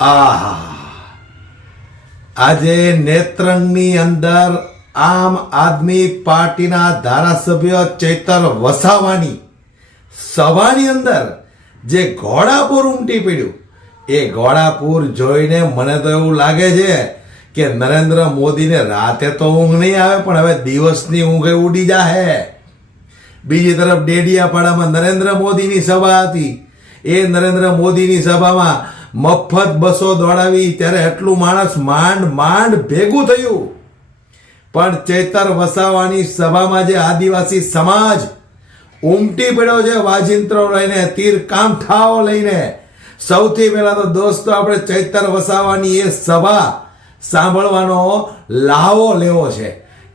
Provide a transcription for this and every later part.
આહા. આજે નેત્રંગની અંદર આમ આદમી પાર્ટીના ધારાસભ્ય ચૈતર વસાવાની સભાની અંદર જે ઘોડાપુર ઉમટી પડ્યું, એ ઘોડાપુર જોઈને મને તો એવું લાગે છે કે નરેન્દ્ર મોદીને રાતે તો ઊંઘ નહીં આવે, પણ હવે દિવસની ઊંઘે ઉડી જાહે. બીજી તરફ ડેડિયાપાડામાં નરેન્દ્ર મોદીની સભા હતી. એ નરેન્દ્ર મોદીની સભામાં મફત બસો દોડાવી ત્યારે એટલું માણસ માંડ માંડ ભેગું થયું. પણ ચેતર વસાવાની સભામાં જે આદિવાસી સમાજ ઉમટી પડ્યો છે, વાજિંત્રો લઈને તીર કામઠાઓ લઈને. સૌથી પહેલા તો દોસ્તો, આપણે ચૈતર વસાવાની એ સભા સાંભળવાનો લાવો લેવો છે.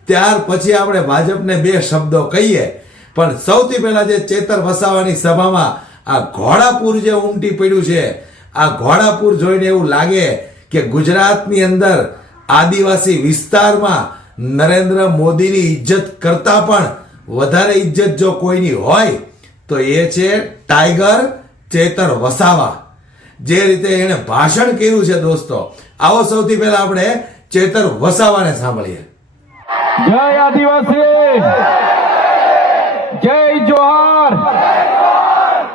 ત્યાર પછી આપણે ભાજપને બે શબ્દો કહીએ. પણ સૌથી પહેલા જે ચેતર વસાવાની સભામાં આ ઘોડાપુર જે ઉમટી પડ્યું છે આ ઘોડાપુર જોઈને એવું લાગે કે ગુજરાતની અંદર આદિવાસી વિસ્તારમાં નરેન્દ્ર મોદીની ઇજ્જત કરતા પણ વધારે ઇજ્જત જો કોઈની હોય, તો એ છે ટાઈગર ચેતર વસાવા. જે રીતે એણે ભાષણ કર્યું છે દોસ્તો. આવો સૌથી પહેલા આપણે ચેતર વસાવાને સાંભળીએ. જય આદિવાસી જય જોહાર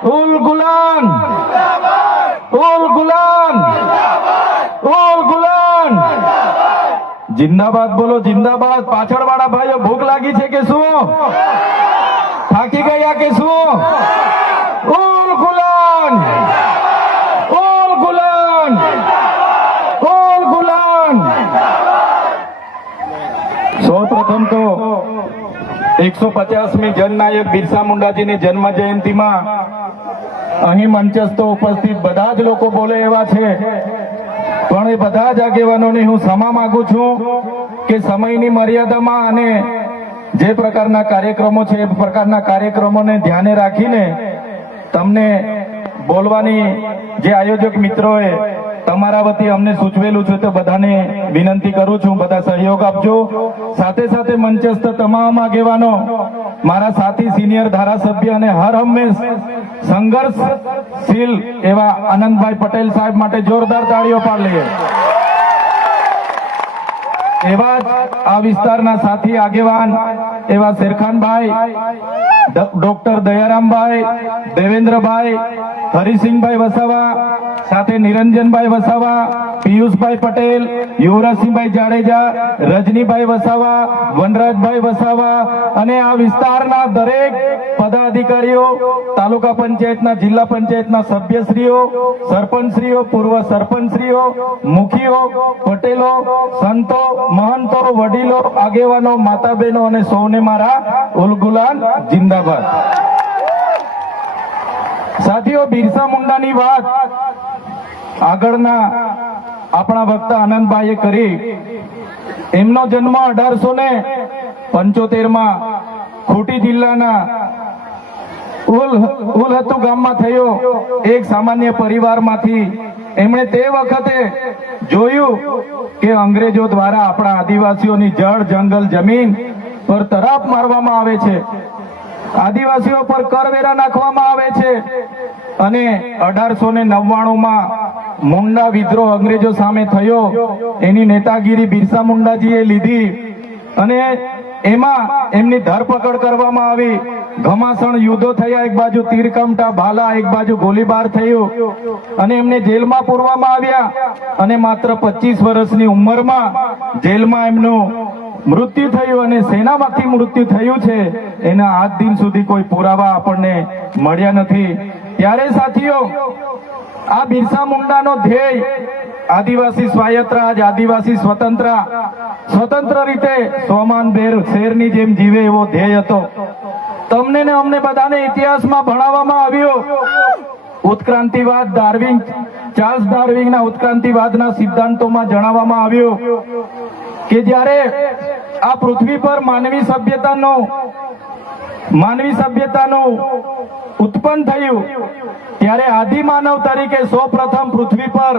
ઉલ ગુલાન ઉલ ગુલાન ઉલ ગુલાન જિંદાબાદ બોલો, જિંદાબાદ. પાછળ વાળા ભાઈઓ, ભૂખ લાગી છે કે શું? થાકી ગયા કે શું? ઓલ ગુલાન! ઓલ ગુલાન! ઓલ ગુલાન! સૌ પ્રથમ તો એકસો પચાસમી જનનાયક બિરસા મુંડાજીની જન્મ જયંતિમાં અહીં મંચસ્થ ઉપસ્થિત બધા જ લોકો બોલે એવા છે. પણ એ બધા જ આગેવાનોને હું ક્ષમા માંગુ છું કે સમયની મર્યાદામાં અને જે પ્રકારના કાર્યક્રમો છે, એ પ્રકારના કાર્યક્રમોને ધ્યાને રાખીને તમને બોલવાની જે આયોજક મિત્રોએ તમારા વતી અમને સૂચવેલું છે તો બધાને વિનંતી કરું છું, બધા સહયોગ આપજો. સાથે સાથે મંચસ્થ તમામ આગેવાનો, મારા સાથી સિનિયર ધારાસભ્ય અને હર હંમેશ સંઘર્ષશીલ એવા આનંદભાઈ પટેલ સાહેબ માટે જોરદાર તાળીઓ પાડ લઈએ એવા જ આ વિસ્તારના સાથી આગેવાન એવા શેરખાનભાઈ ડોક્ટર દયારામભાઈ, દેવેન્દ્રભાઈ, હરિસિંહભાઈ વસાવા, સાથે નિરંજનભાઈ વસાવા, પિયુષભાઈ પટેલ, યુવરાજસિંહભાઈ જાડેજા, રજનીભાઈ વસાવા, વનરાજભાઈ વસાવા અને આ વિસ્તારના દરેક પદાધિકારીઓ, તાલુકા પંચાયતના, જિલ્લા પંચાયતના સભ્યશ્રીઓ, સરપંચશ્રીઓ, પૂર્વ સરપંચશ્રીઓ, મુખીઓ, પટેલો, સંતો, મહંતો, વડીલો, આગેવાનો માતા બહેનો અને સૌને મારા ઉલગુલાન જિંદાબાદ સાથીઓ, બિરસા મુંડાની વાત આગળના આપણા વક્તા આનંદભાઈએ કરી. એમનો જન્મ અઢારસો ને પંચોતેરમાં ખોટી જિલ્લાના ઉલહતુ ગામમાં થયો. એક સામાન્ય પરિવારમાંથી એમણે તે વખતે જોયું કે અંગ્રેજો દ્વારા આપણા આદિવાસીઓની જળ, જંગલ, જમીન પર તરાપ મારવામાં આવે છે. આદિવાસીઓ પર કરવેરા નાખવામાં આવે છે અને અઢારસો ને નવ્વાણું મુંડા વિદ્રોહ અંગ્રેજો સામે થયો. એની નેતાગીરી બિરસા મુંડાજીએ લીધી અને એમાં એમની ધરપકડ કરવામાં આવી. ઘમાસણ યુદ્ધો થયા, એક બાજુ તીરકમટા ભાલા, એક બાજુ ગોલીબાર થયું. અને એમને જેલમાં પૂરવામાં આવ્યા. અને માત્ર પચીસ વર્ષની ઉંમરમાં જેલમાં એમનું મૃત્યુ થયું અને સેનામાંથી મૃત્યુ થયું છે, એના આજ દિન સુધી કોઈ પુરાવા આપણને મળ્યા નથી. ત્યારે સાથીઓ, આ બિરસા મુંડાનો ધ્યેય આદિવાસી સ્વાયત્ત, આજ આદિવાસી સ્વતંત્ર સ્વતંત્ર રીતે સોમાન બેર શેરની જેમ જીવે એવો ધ્યેય હતો. તમને ને અમને બધાને ઇતિહાસમાં ભણાવવામાં આવ્યો. ઉત્ક્રાંતિવાદ ડાર્વિન, ચાર્લ્સ ડાર્વિનના ઉત્ક્રાંતિવાદના સિદ્ધાંતોમાં જણાવવામાં આવ્યું. કે જ્યારે આ પૃથ્વી પર માનવી સભ્યતાનો, માનવી સભ્યતાનું ઉત્પન્ન થયું, ત્યારે આદિમાનવ તરીકે સૌ પ્રથમ પૃથ્વી પર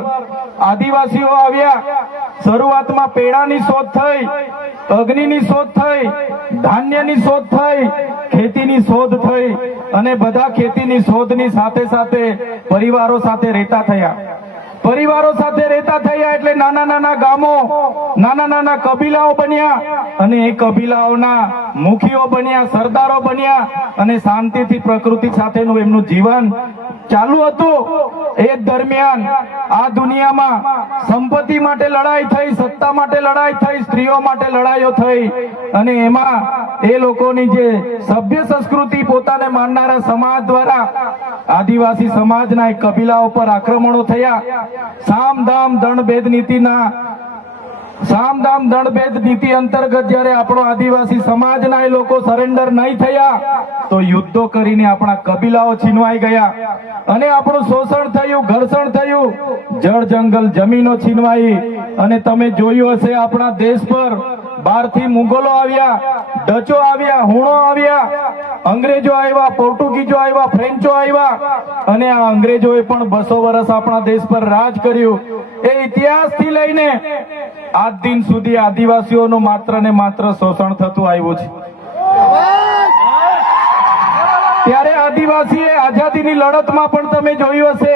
આદિવાસીઓ આવ્યા. શરૂઆતમાં પેડાની શોધ થઈ, અગ્નિની શોધ થઈ, ધાન્યની શોધ થઈ, ખેતીની શોધ થઈ અને બધા ખેતીની શોધની સાથે સાથે પરિવારો સાથે રહેતા થયા. પરિવારો સાથે રહેતા થયા એટલે નાના નાના ગામો, નાના નાના કબીલાઓ બન્યા અને એ કબીલાઓના મુખીઓ બન્યા, સરદારો બન્યા અને શાંતિથી પ્રકૃતિ સાથેનું એમનું જીવન ચાલુ હતું. એ દરમિયાન આ દુનિયામાં સંપત્તિ માટે લડાઈ થઈ, સત્તા માટે લડાઈ થઈ, સ્ત્રીઓ માટે લડાઈઓ થઈ અને એમાં એ લોકોની જે સભ્ય સંસ્કૃતિ પોતાને માનનારા સમાજ દ્વારા આદિવાસી સમાજના એક કબીલાઓ પર આક્રમણો થયા. સામ, દામ, દંડ, ભેદ નીતિના સામ દામ નીતિ અંતર્ગત જ્યારે આપણો આદિવાસી સમાજના એ લોકો સરેન્ડર નહીં થયા, તો યુદ્ધો કરીને આપણા કબીલાઓ છીનવાઈ ગયા. અને આપણું શોષણ થયું, ઘર્ષણ થયું. જળ જંગલ જમીનો છીનવાઈ. અને તમે જોયું હશે આપણા દેશ પર બહારથી મુગલો આવ્યા, ડચો આવ્યા, હુણો આવ્યા. અંગ્રેજો આવ્યા પોર્ટુગીઝો આવ્યા, ફ્રેન્ચો આવ્યા. અને આ અંગ્રેજોએ પણ બસો વર્ષ આપણા દેશ પર રાજ કર્યું. એ ઇતિહાસથી લઈને આજ દિન સુધી આદિવાસીઓનું માત્ર ને માત્ર શોષણ થતું આવ્યું છે. ત્યારે આદિવાસીએ આઝાદીની લડતમાં પણ તમે જોયું હશે.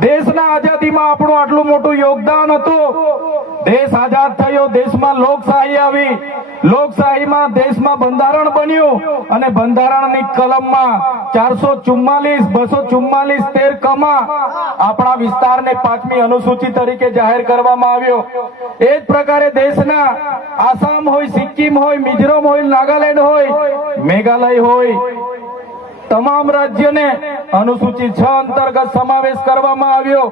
દેશના આઝાદીમાં આપણું આટલું મોટું યોગદાન હતું. દેશ આઝાદ થયો, દેશમાં લોકશાહી આવી. લોકશાહીમાં દેશમાં બંધારણ બન્યું અને બંધારણની કલમમાં ચારસો ચુમ્માલીસ, બસો ચુમ્માલીસ, તેર કમા આપણા વિસ્તારને પાંચમી અનુસૂચિ તરીકે જાહેર કરવામાં આવ્યો. એ જ પ્રકારે દેશના આસામ હોય, સિક્કિમ હોય, મિઝોરમ હોય, નાગાલેન્ડ હોય, મેઘાલય હોય તમામ રાજ્યને અનુસૂચિત છ અંતર્ગત સમાવેશ કરવામાં આવ્યો.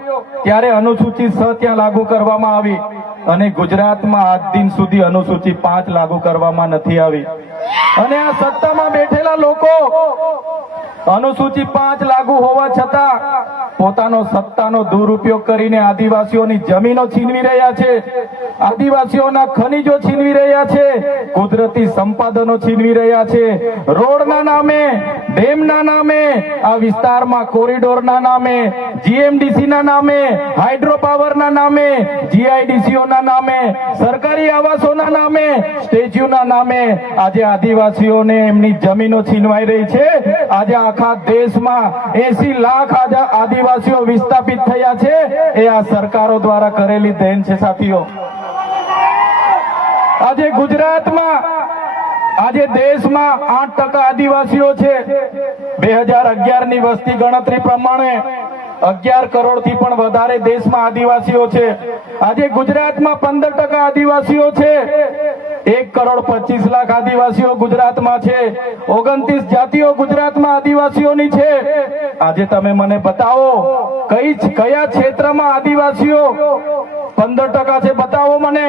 ત્યારે અનુસૂચિત છ ત્યાં લાગુ કરવામાં આવી. અને ગુજરાતમાં આજ દિન સુધી અનુસૂચિત પાંચ લાગુ કરવામાં નથી આવી. અને આ સત્તામાં બેઠેલા લોકો અનુસૂચિત પાંચ લાગુ હોવા છતાં પોતાનો સત્તાનો દુરુપયોગ કરીને આદિવાસીઓની જમીનો છીનવી રહ્યા છે. આદિવાસીઓના ખનીજો છીનવી રહ્યા છે. કુદરતી સંપાદનો છીનવી રહ્યા છે. રોડના નામે, ડેમના નામે, આ વિસ્તારમાં કોરિડોરના નામે, જીએમડીસીના નામે, હાઇડ્રો પાવરના નામે જીઆઈડીસીઓ ના નામે, સરકારી આવાસોના નામે, સ્ટેચ્યુના નામે આજે આદિવાસીઓને એમની જમીનો છીનવાઈ રહી છે. આજે આખા દેશમાં એસી લાખ આદિવાસીઓ વિસ્થાપિત થયા છે. એ આ સરકારો દ્વારા કરેલી દેન છે સાથીઓ. આજે ગુજરાતમાં, આજે દેશમાં આઠ ટકા આદિવાસીઓ છે. બે હજાર અગિયારની વસ્તી ગણતરી પ્રમાણે અગિયાર કરોડથી પણ વધારે દેશમાં આદિવાસીઓ છે. આજે ગુજરાતમાં પંદર ટકા આદિવાસીઓ છે. એક કરોડ પચીસ લાખ આદિવાસીઓ ગુજરાતમાં છે. ઓગણત્રીસ જાતિઓ ગુજરાતમાં આદિવાસીઓની છે. આજે તમે મને બતાવો, કઈ, કયા ક્ષેત્રમાં આદિવાસીઓ પંદર ટકા છે? બતાવો મને.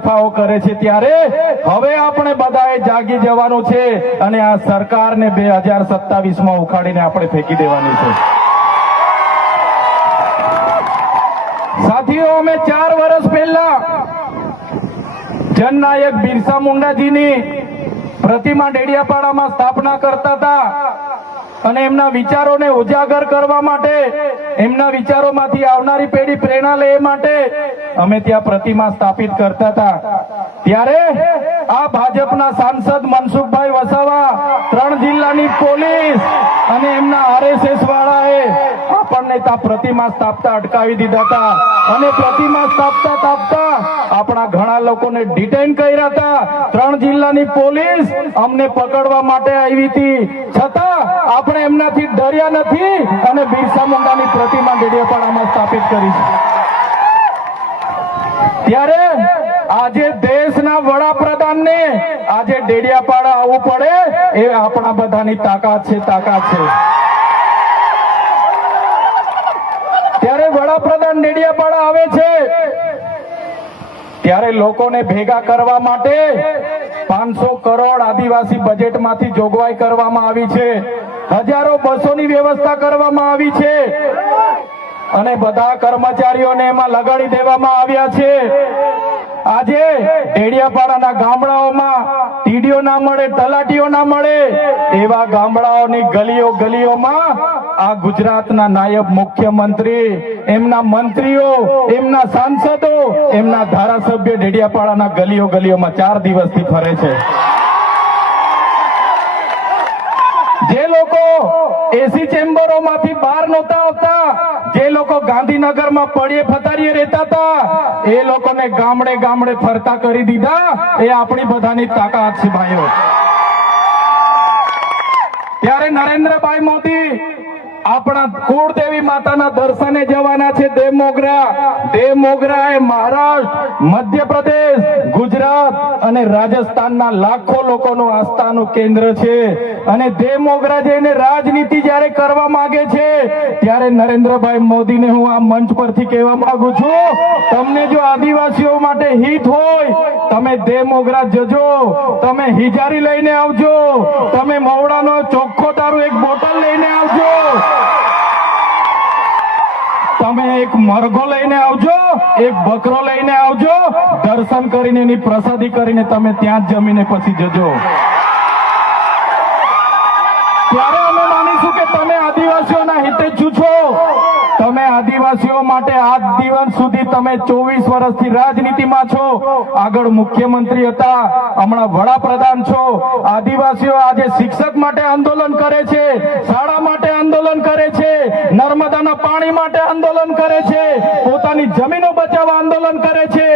તાઇફાઓ કરે છે ત્યારે હવે આપણે બધાએ જાગી જવાનું છે અને આ સરકારને બે હજાર સત્તાવીસમાં ઉખાડીને આપણે ફેંકી દેવાની છે. સાથીઓ, અમે ચાર વર્ષ પહેલા જનનાયક બિરસા મુંડાજીની પ્રતિમા ડેડિયાપાડામાં સ્થાપના કરતા હતા અને એમના વિચારોને ઉજાગર કરવા માટે, એમના વિચારોમાંથી આવનારી પેઢી પ્રેરણા લે માટે અમે ત્યાં પ્રતિમા સ્થાપિત કરતા હતા. ત્યારે આ ભાજપના સાંસદ મનસુખભાઈ વસાવા ત્રણ જિલ્લાની પોલીસ અને એમના આરએસએસ વાળાએ આપણને ત્યાં પ્રતિમા સ્થાપતા અટકાવી દીધા હતા. અને પ્રતિમા સ્થાપતા સ્થાપતા આપણા ઘણા લોકોને ડિટેન કર્યા હતા. ત્રણ જિલ્લાની પોલીસ અમને પકડવા માટે આવી હતી. છતાં આપણે એમનાથી ડર્યા નથી અને બિરસા મુંડાની પ્રતિમા ડેડિયાપાડામાં સ્થાપિત કરી છે. ત્યારે આજે દેશના વડાપ્રધાનને આજે ડેડિયાપાડા આવવું પડે એ આપણા બધાની તાકાત છે તાકાત છે. ત્યારે વડાપ્રધાન ડેડિયાપાડા આવે છે. ત્યારે લોકોને ભેગા કરવા માટે પાંચસો કરોડ આદિવાસી બજેટમાંથી જોગવાઈ કરવામાં આવી છે. હજારો બસોની વ્યવસ્થા કરવામાં આવી છે. અને બધા કર્મચારીઓને એમાં લગાડી દેવામાં આવ્યા છે. આજે ડેડિયાપાડાના ગામડાઓમાં ટીડીઓ ના મળે, તલાટીઓ ના મળે, એવા ગામડાઓની ગલીઓ ગલીઓમાં આ ગુજરાતના નાયબ મુખ્યમંત્રી, એમના મંત્રીઓ, એમના સાંસદો, એમના ધારાસભ્ય ડેડિયાપાડાના ગલીઓ ગલીઓમાં ચાર દિવસથી ફરે છે. જે લોકો એસી ચેમ્બરોમાંથી બહાર નહોતા આવતા ગાંધીનગરમાં પડીએ ફતારીએ રહેતા હતા. એ લોકોને ગામડે ગામડે ફરતા કરી દીધા. એ આપણી બધાની તાકાત છે ભાઈઓ. ત્યારે નરેન્દ્રભાઈ મોદી આપણા કુળદેવી માતાના દર્શને જવાના છે દેવ મોગરા દેવ મોગરા એ મહારાષ્ટ્ર, મધ્યપ્રદેશ, ગુજરાત અને રાજસ્થાનના લાખો લોકોનું આસ્થાનું કેન્દ્ર છે. અને દેવ મોગરા જઈને રાજનીતિ જ્યારે કરવા માંગે છે, ત્યારે નરેન્દ્રભાઈ મોદીને હું આ મંચ પરથી કહેવા માંગુ છું, તમને જો આદિવાસીઓ માટે હિત હોય, તમે દેવ મોગરા જજો, તમે હિજારી લઈને આવજો, તમે મવડાનો ચોખ્ખો દારૂ એક બોટલ લઈને આવજો. તમે એક મરઘો લઈને આવજો, એક બકરો લઈને આવજો, દર્શન કરીને એની પ્રસાદી કરીને તમે ત્યાં જ જમીને પછી જજો. ત્યારે અમે માનીશું કે તમે આદિવાસીઓના હિતે જ છો. તમે આદિવાસીઓ માટે આજ દિવસ સુધી તમે ચોવીસ વર્ષથી રાજનીતિમાં છો. આગળ મુખ્યમંત્રી હતા, હમણાં વડાપ્રધાન છો. આદિવાસીઓ આજે શિક્ષક માટે આંદોલન કરે છે, શાળા માટે આંદોલન કરે છે, નર્મદાના પાણી માટે આંદોલન કરે છે, પોતાની જમીનો બચાવવા આંદોલન કરે છે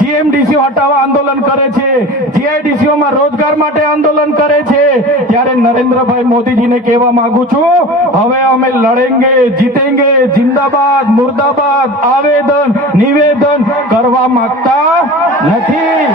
જીએમડીસી હટાવવા આંદોલન કરે છે જીઆઈડીસીઓ માં રોજગાર માટે આંદોલન કરે છે. ત્યારે નરેન્દ્રભાઈ મોદીજીને કહેવા માંગુ છું, હવે અમે લડેંગે, જીતેંગે, જિંદાબાદ, મુર્દાબાદ આવેદન નિવેદન કરવા માંગતા નથી.